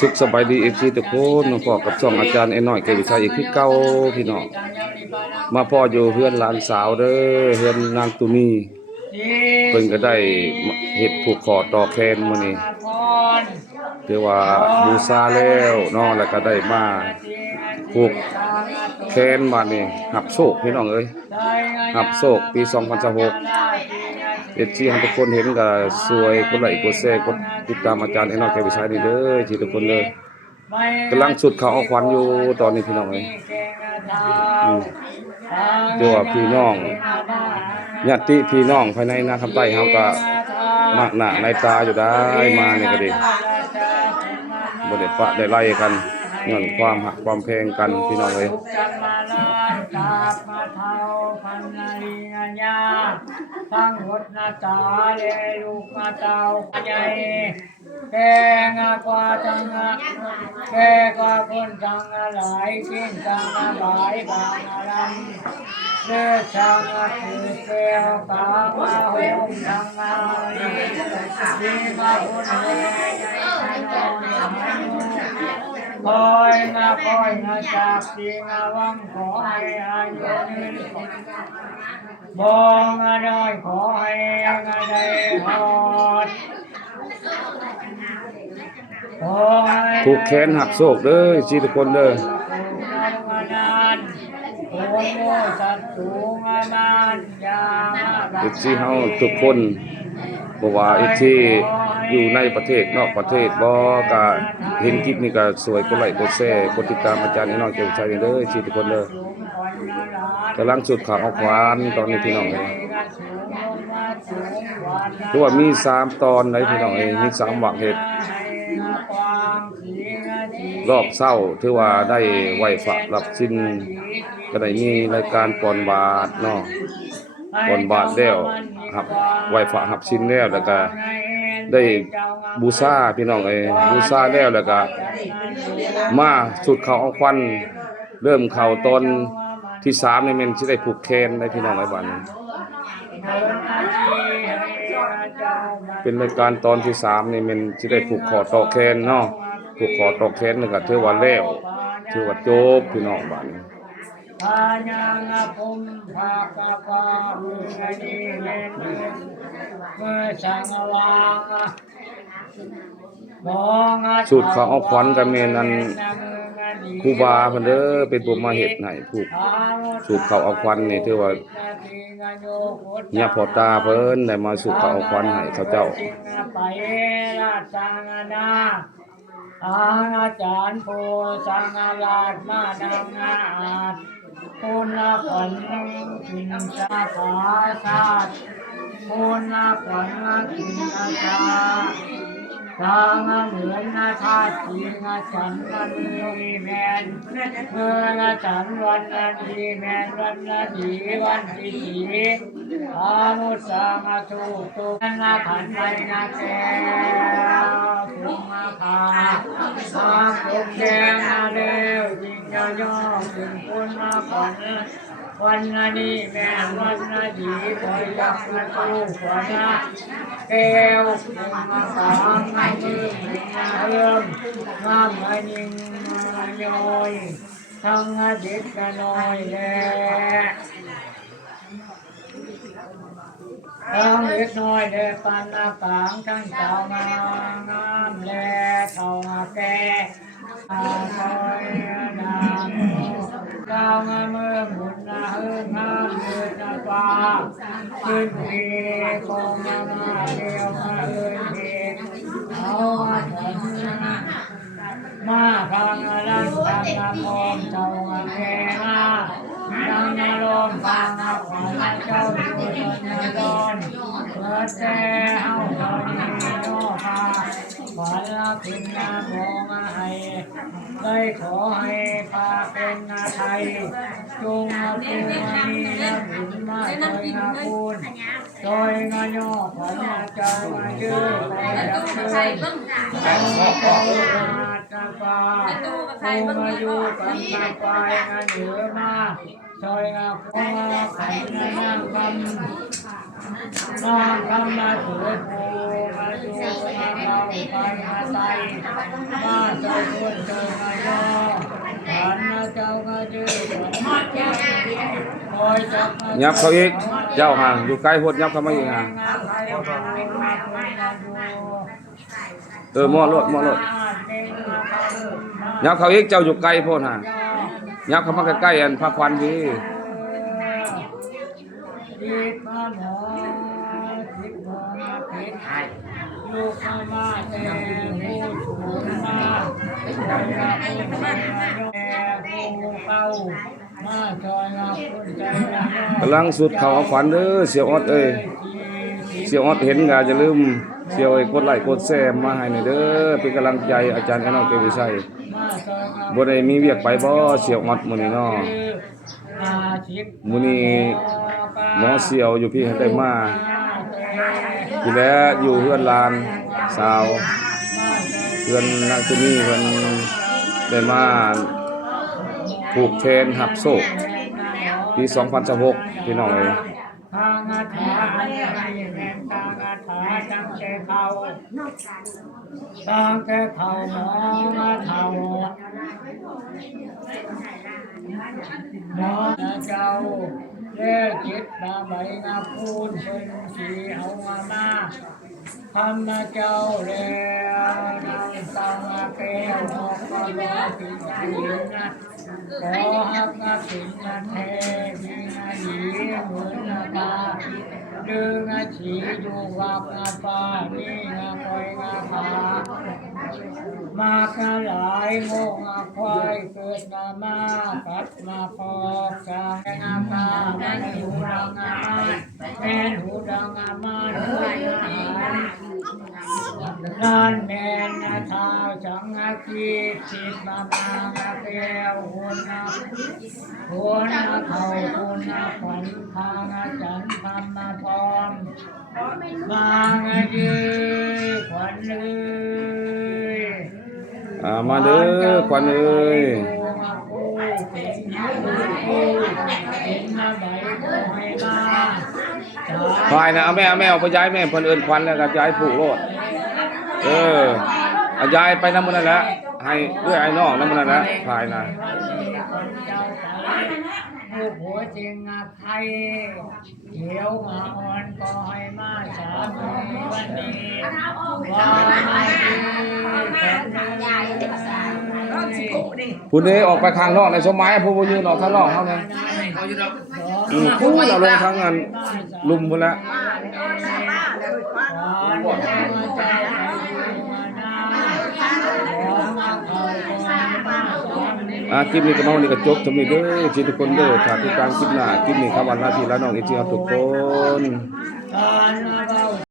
สุขสบายดีอีกทีทุกคนมาพอกับช่องอาจารย์ไอ้น้อยแกวิชัยอีกคือเก่าพี่น้องมาพ่ออยู่เฮือนหลานสาวเด้อเฮือนนางตุนีเพิ่นก็ได้เฮ็ดผูกคอต่อแขนมื้อนี้ถือว่าบูชาแล้วเนาะแล้วก็ได้มาผูกแขนบัดนี้รับโชคพี่น้องเอ้ยรับโชคปี2026ที่ทุกคนเห็นก็สวยกดไลค์กดแชร์กดติดตามอาจารย์ไอ้น้อยแกวิชัยนี่เด้อที่ทุกคนเด้อกำลังสุดเขาเอาขวัญอยู่ตอนนี้พี่น้องเอ้ยตัวพี่น้องญาติพี่น้องภายในนาคำใต้เฮาก็มากหน้าในตาอยู่ได้มานี่ก็ดีบ่ได้ปะได้ไล่กันย้อนความหักความแพงกันพี่น้องเอ้ยทั้งหมดนาตาเลลูกมาเตาใหญ่แกงกว่าจังแกกว่าคนจังหลายกินจังหลายบางลำเลือดจังคือแก้วตามาหงจังลีดีมาคนใหญ่ใหญ่น้อยคอยมาจากสีงาวังขอให้อายุยืนมองอะไรขอให้อะไรหอดผูกแขนหักโศกเด้อสิทุกคนเด้อที่เฮาทุกคนบ่ว่าที่อยู่ในประเทศนอกประเทศบ่ก็เห็นคลิปนี้ก็สวยกดไลค์กดแชร์กดติดตามอาจารย์ไอ้น้อยแก้วชัยเด้อสิทุกคนเด้อกำลังสุดข่าวเอาขวานตอนนี้พี่น้องเอ้ยคือว่ามี3ตอนได้พี่น้องเอ้ยมี3หวังเฮ็ดรอบเช้าถือว่าได้ไหว้พระรับศีลก็ได้มีรายการปอนบาตรเนาะปอนบาตรแล้วครับไหว้พระรับศีลแล้วก็ได้บูชาพี่น้องเอ้ยบูชาแล้วก็มาสุดเขาเอาควันเริ่มเข้าตอนที่3นี่แม่นสิได้ผูกแขนได้พี่น้องไอ้บัดนี้เป็นรายการตอนที่3นี่แม่นสิได้ผูกคอต่อแขนเนาะผูกคอต่อแขนนี่ก็ถือว่าแล้วถือว่าจบพี่น้องบัดนี้สุดเขาเอาขวัญก็แม่นอันครูบาเพิ่นเด้อเป็นผู้มาเฮ็ดให้ผูกสูบเขาเอาควันนี่ถือว่าเนี่ยพ่อตาเพิ่นได้มาสูบเขาเอาควันให้เขาเจ้าอาจารย์โพสังฆราชมานำอาจคุณขวัญกินชาภาชาติคุณขวัญกินชาทางเหมือนชาติฉันมีแมนเมื่อฉันวันดีแมนวันดีวันดีอามุสามาทุตุนาขันไปนาแก้วภูมิภาอาภูมิแดงนาเดียวจิงจะย่อถึงคุณมาฝันวันนี้แม่วันดีคอยยักมาตู้ขวัญแก้วมาสามมามือมาเอื้อมมามายิงมาย่อยทั้งเด็กกันน้อยแลทั้งเด็กน้อยแลปันนาปางทั้งเจ้ามางามแลเท่าแก่คอยนามเจ้ามาเมื่อหมุนนาเฮืองามเกิดนาฟ้าขึ้นพีคงมาเดียวมาเอื้อเพกเอามาถึงมาพังรังทำนาพรมเจ้าแก่มาดังลมฟังขวัญเจ้าอยู่จนนอนเกิดแต่เฮาตอนนี้โนภาขวัญขึ้นนาโมมาให้ได้ขอให้พาเป็นนาไทยจงมาปูมีน้ำหินมาโดยนาคูณโดยงานย่อขวัญเจ้ามายืดไปดับเชิญเอาไปมาตาฟ้าปูมาอยู่กันตาไปงานเหนือมาซอยงาพงขันนางคำ มาคำมาถือภูมาดูมาเข้าไปมาไตมาเจ้าคุณเจ้ามายอฐานนะเจ้าก็ชื่อคอยจับ ยับเขาอีกเจ้าห่างอยู่ไกลโพดยับเข้ามาอีกห่างมอรถยับเขาอีกเจ้าอยู่ไกลโพดห่างยับเข้ามาใกล้ๆอันพระควันพี่ลูกมาแต่ผู้สูงมาผู้เก่ามาจอยมาคุณใจ กำลังสุดเขาเอาขวัญเด้อเสี่ยวออดเอ้ยเสี่ยวออดเห็นก็อย่าลืมเสี่ยวกดไลค์กดแชร์มาให้หน่อยเด้อเป็นกำลังใจอาจารย์แอนนอเกวิชัยบ่ได้มีเวียกไปบ่เสี่ยวออดมื้อนี้เนาะมื้อนี้หมอเสี่ยวอยู่พี่ได้มาที่แล้วอยู่เฮือนลานสาวเฮือนนางตุนีเพิ่นได้มาผูกแขนหักโซ่ปี2016พี่น้องเอ้ย ทางอาถาให้แห่งทางอาถาตั้งแต่เขาตั้งแต่เขาหมอมาเท่าหมอเจ้าเล่จิตตาใบนาพูนเป็นสีเอามาธรรมเจ้าแล้วนางตังแก้วออกมาลอสิสินะขอหักนาสินนาเทมีนาหยีเหมือนนาตาดึงนาฉีอยู่วับนาปามีนาคอยนาผามากนาหลายโง่นาควายเกิดนามากัดมาพอกจางนาตาแม่หูดังอามาแม่หูดังอามาด้วยนั่นแม่นาทาสังอาคีจิตมามาแก้วหัวนาเขาหัวนาขวัญพางอาจันทำมาพร้อมมายืขวัญเลยมาเด้อขวัญเอ้ยพายนะเอาแม่เอาไปย้ายแม่เพิ่นเอิ้นขวัญแล้วก็ย้ายผูกโลดเอาย้ายไปนำมื้อนั้นแหละให้ด้วยไอ้น้องนำมื้อนั้นแหละพายนะผู้ผัวจริงใครเดี๋ยวมาอ่อนก็ให้มาสามีวันนี้ว่าไม่ดีผู้นี้ออกไปข้างนอกในสมัยผู้บ่ยืนออกข้างนอกเฮาเนี่ยผู้เราลงทางนั้นลุมพุ่นละคลิปนี้ก็น้องนี่ก็จบสำนี้เด้อทุกคนเด้อถ้าติดตามคลิปหน้าคลิปนี้ครับวันหน้าที่แล้วน้องอีกทีครับทุกคน